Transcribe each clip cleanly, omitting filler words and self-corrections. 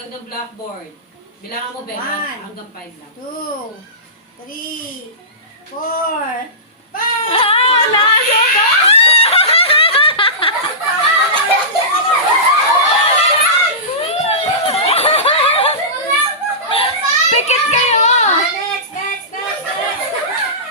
Tagalog ng blackboard. Bilangan mo, Ben. Hanggang 5 lang. 2, 3, 4, 5! Nasok! Pikit kayo! Next!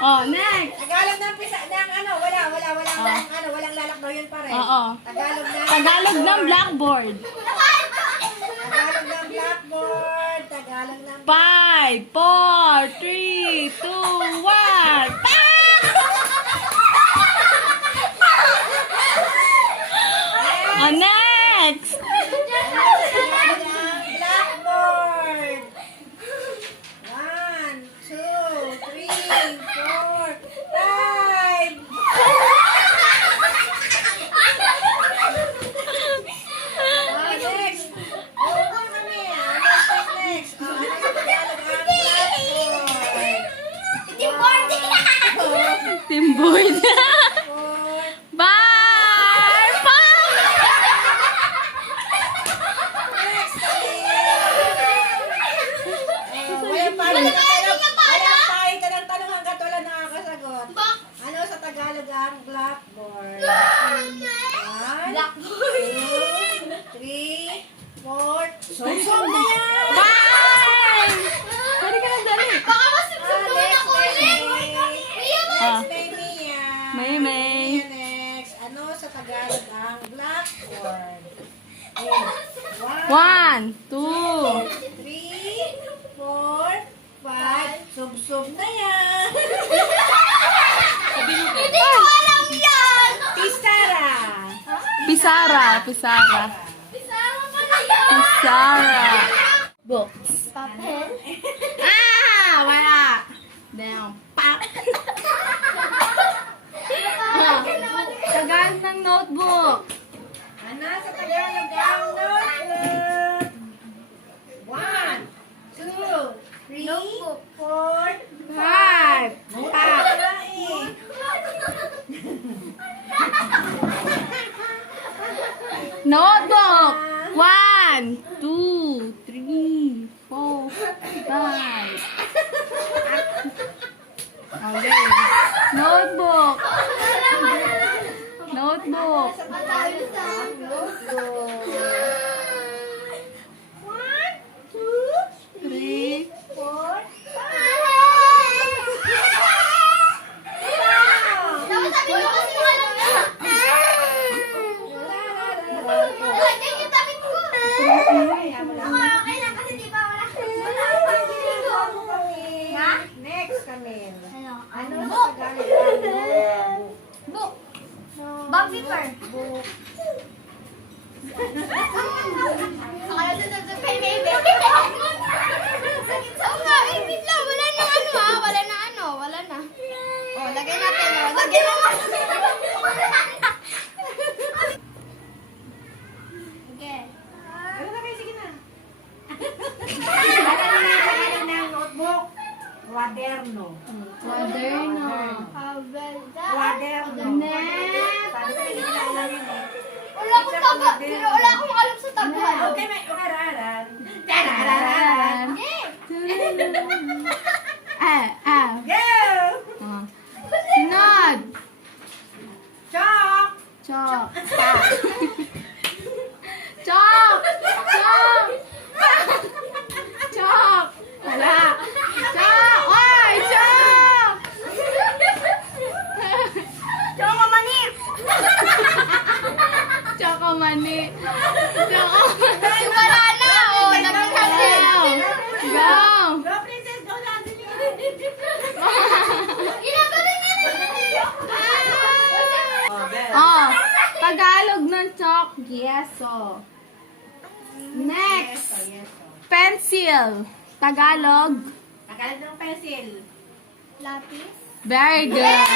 Oh, next! Tagalog ng pisa, ng ano, walang lalakdaw yun pa rin. Oo. Tagalog ng blackboard. Tagalog ng blackboard. Tagalog ng 5, 4, 3, 2, 1. Oh, next! Tagalog ng blackboard. 1, 2, 3, 4, 5. Next. Opo kami. Next. Ano sa Tagalog ang blackboard? Timboard. 4. Bye! Next kami. Walang pahit ng tanong hanggat wala nakakasagot. Ano sa Tagalog ang blackboard? 1, 2, 3, 4. Sum na yan! Bye! Dali ka lang, dali. Next kay Mia. May. Mia next. Ano sa Tagalog ang blackboard? 1, 2. 3, 4, 5. Sub-sub na yan. Pisara. Pisara. Books. Wala. Damn. Pop. Tagalog ng notebook. Ano sa Tagalog ang notebook? 1, 2, 3, 4, 5. Pop. Notebook. 1, 2, 3, 4, 5. Okay. Notebook. Notebook. Sa Tagalog ang notebook. 1, 2, 3. 4, 5. Next kami. Ano sa Tagalog ang Book. Bag paper. book? Akala sa dagdag kay baby. Oo nga, wait lang. Wala na ano ah. Wala na. Oh, lagay natin. Lagay natin. Okay. Ano na kayo? Sige na. Ano na ng notebook? Kwaderno. Moderno. Kwaderno. Next. Sabi ko, hindi na alam yun eh. Wala akong taga. Pero wala akong alam sa Tagalog. Okay, may ukararan. Tarararan. Go! Sunod. Chalk! Chok. Chok. Chok. Chok. Wala. Chok. Oy, chok. Chokomani. Chokomani. Wala na. Oh, naging natin. Go. Go, princess! Go natin yun! Ginagawa niya rin. Oh, Tagalog ng chalk, yeso. Next. Pencil. Tagalog. Tagalog ng pencil. Lapis. Very good.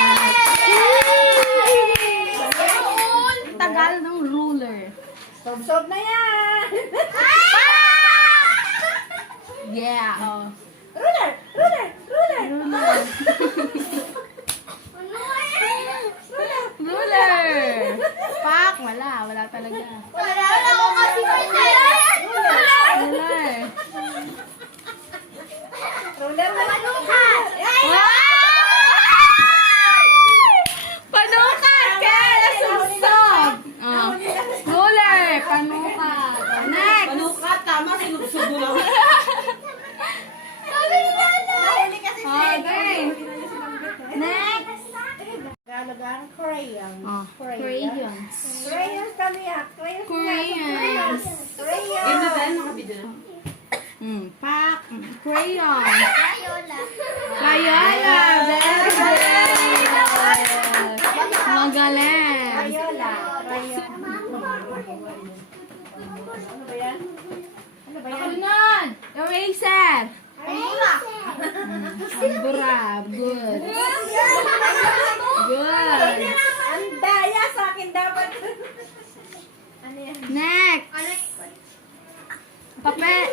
Tagalog ng ruler. Sob-sob na yan! Yeah. Oh. Ruler! Ruler! Ruler! Ruler. Ano yan? Ruler. Pak, wala. Wala talaga. Wala ako kasi may Ruler. Crayon. Crayola. Crayola. Very good. Magaling. Crayola. Ano ba yan? Ano ba yan? Sunod. Eraser. Mura. Ambura. Good. Good. Ang daya sa akin dapat. Ano yan? Next. Papel.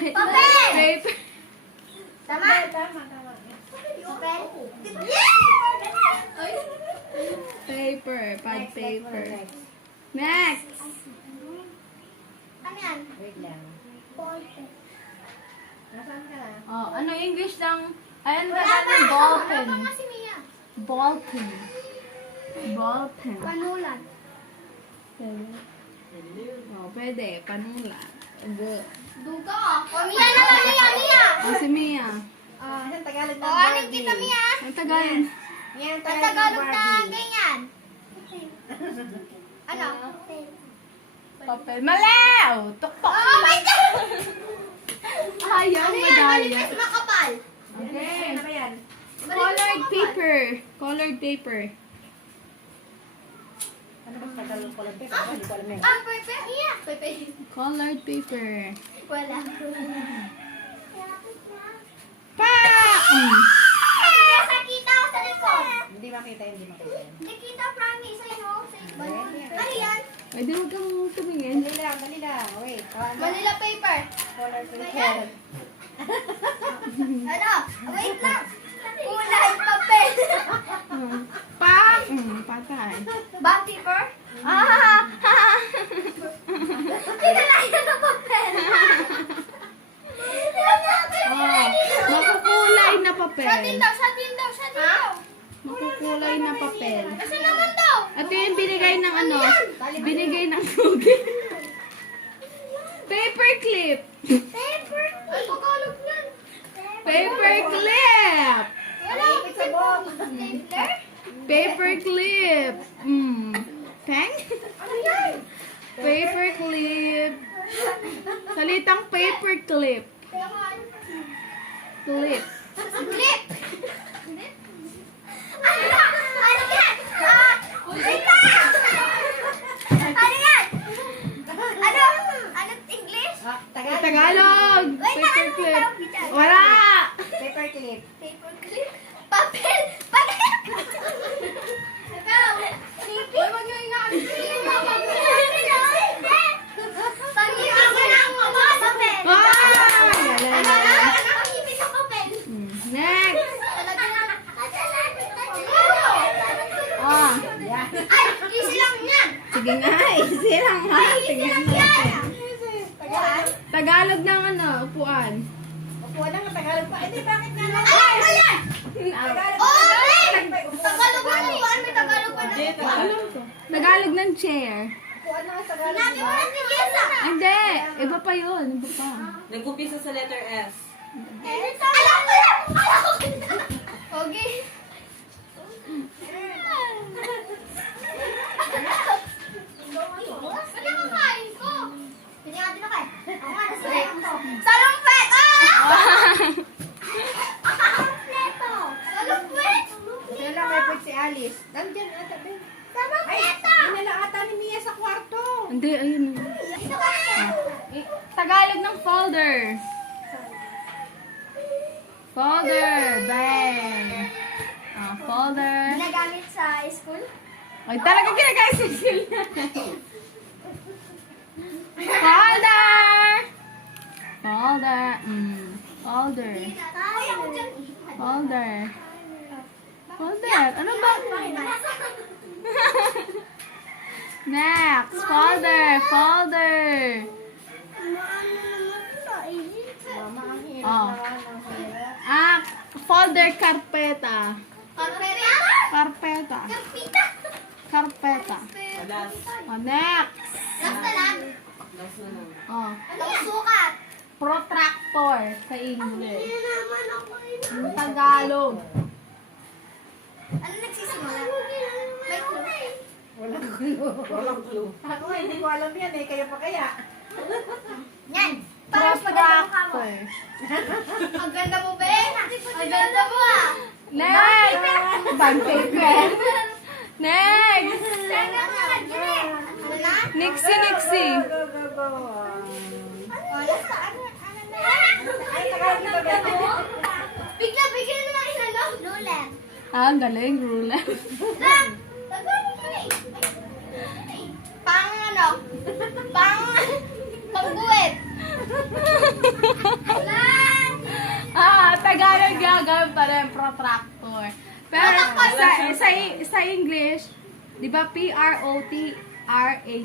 Papel. Paper. Tama. Tama. Papel. Paper. Pad Next. paper. Next. Ano yan? Wait lang. Nasaan ka na? Oh, ano English ng... Ayan ba Wala pa. natin? Wala Ballpen. pa nga si Mia. Ballpen. Ballpen. Panulan. Oh, pwede. Panulat. Good. Duga. O, Mia naman. Mia. Oh, si Mia. Anong Tagalog O, ng anin Barbie? kita, Mia. Ang Tagalog. Yan, Ang Tagalog ng Tagalog na Barbie. ganyan. Ano? Papel. Malaw! Tuktok! Oh, wait! Ayaw, Ano yan? medalya. Manipis makapal. Okay. Ano ba yan? Colored paper. Colored paper. Ano ba Tagalog ko lang? Hindi ko alam yan. Ah, Pepe? Yeah. Pepe. Colored paper. Wala. Pa! Mm. Kaya kita ko sa likod. Hindi makita yan. Hindi kita, promise. Sa'yo. Ano yan? Pwede huwag kang tumingin. Dali lang. Wait. Manila paper. Color paper. Ayan. Ano? Wait lang. Kulay papel. Pa! Patay. Bond paper? Ah! Pinalayan ng papel. Oh, makukulay na Sa papel. atin daw, sa atin daw, sa atin daw. Makukulay na papel. Kasi naman daw. Ito yung binigay ng ano? Binigay ng Google. Paper clip. Paper. Ay, Tagalog yan. Paper clip. Wala. Ipit sa buhok. Stapler? Paper clip. Peng? Ano yan? Paper clip. Salitang paper clip. Clip. Clip. Ano yan? Ano yan? Ah, wait lang. Ano yan? Ano? Anong English? Tagalog. Tagalog. Wait lang, Paper ano clip. tawag dyan? Wala. Paper clip. Paper clip? Papel! Papel! Ikaw! Sipit! Uy, wag niyo inaabit. Pag-ibig ko ng papel! Ano? Pag-ibig ng papel! Next. Talaga na. Ah. Yan. Ay, easy lang yan! Sige nga. Easy lang ha. Tingnan natin. Tagalog ng ano? Upuan. Upuan lang ang Tagalog pa. Eh, di bakit nga lang? Alam ko yan! Tagalog. Oh, Ben! Tagalog ba ng upuan? May Tagalog ba ng Hindi, upuan? Tagalog ng chair. Upuan lang ang Tagalog. Sinabi mo na si Jessa! Hindi. Iba pa yun. Iba pa. Nag-umpisa sa letter S. Alam ko yan! Alam ko yan! Okay. Ano yung kain ko? Hindi nga tinakain. Ako nga nasa leto. Salumpet! Kompleto! Salumpet! Kaya lang may pwede si Alice. Nandyan ata din. Salumpeta! Yun na ata ni Mia sa kwarto. Hindi, ayun. Tagalog ng folder. Folder. Bang. Ah, folder. Ginagamit sa school? Ay, talaga ginagamit sa sila. Folder. Folder. Folder. Ay, ako dyan. Folder. Folder. Ano ba? Next. Folder. Folder. Mama, ang hirap Oh. naman. Ang hirap. Ah, folder carpeta. Karpeta? Carpeta. Karpita? Carpeta. Last. Oh, next. Last na lang. Last na lang. Oh, Anong sukat? protractor sa English. Hindi naman ako Tagalog. Ano nagsisimula? May clue. Walang gulo. Walang clue. Ako, hindi ko alam yan eh. Kaya pa kaya. Yan. Protractor. Ang ganda mo, be. Ang ganda mo, ah. Next! Bond paper. Next! Ano na? Nixie, Nixie. Go, go, go. Wala sa ano na? Ay, Tagalog na ba? Bigla na lang inano. Ruler. Ah, ang galing, ruler. Lang! Tagalog mo na eh. Pang ano? Pangguwit. Lang! Tagalog gagawin pa rin, protractor. Pero sa English, di ba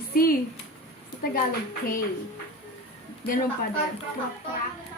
Protrac? Sa Tagalog, K. Ganun pa din. Protractor.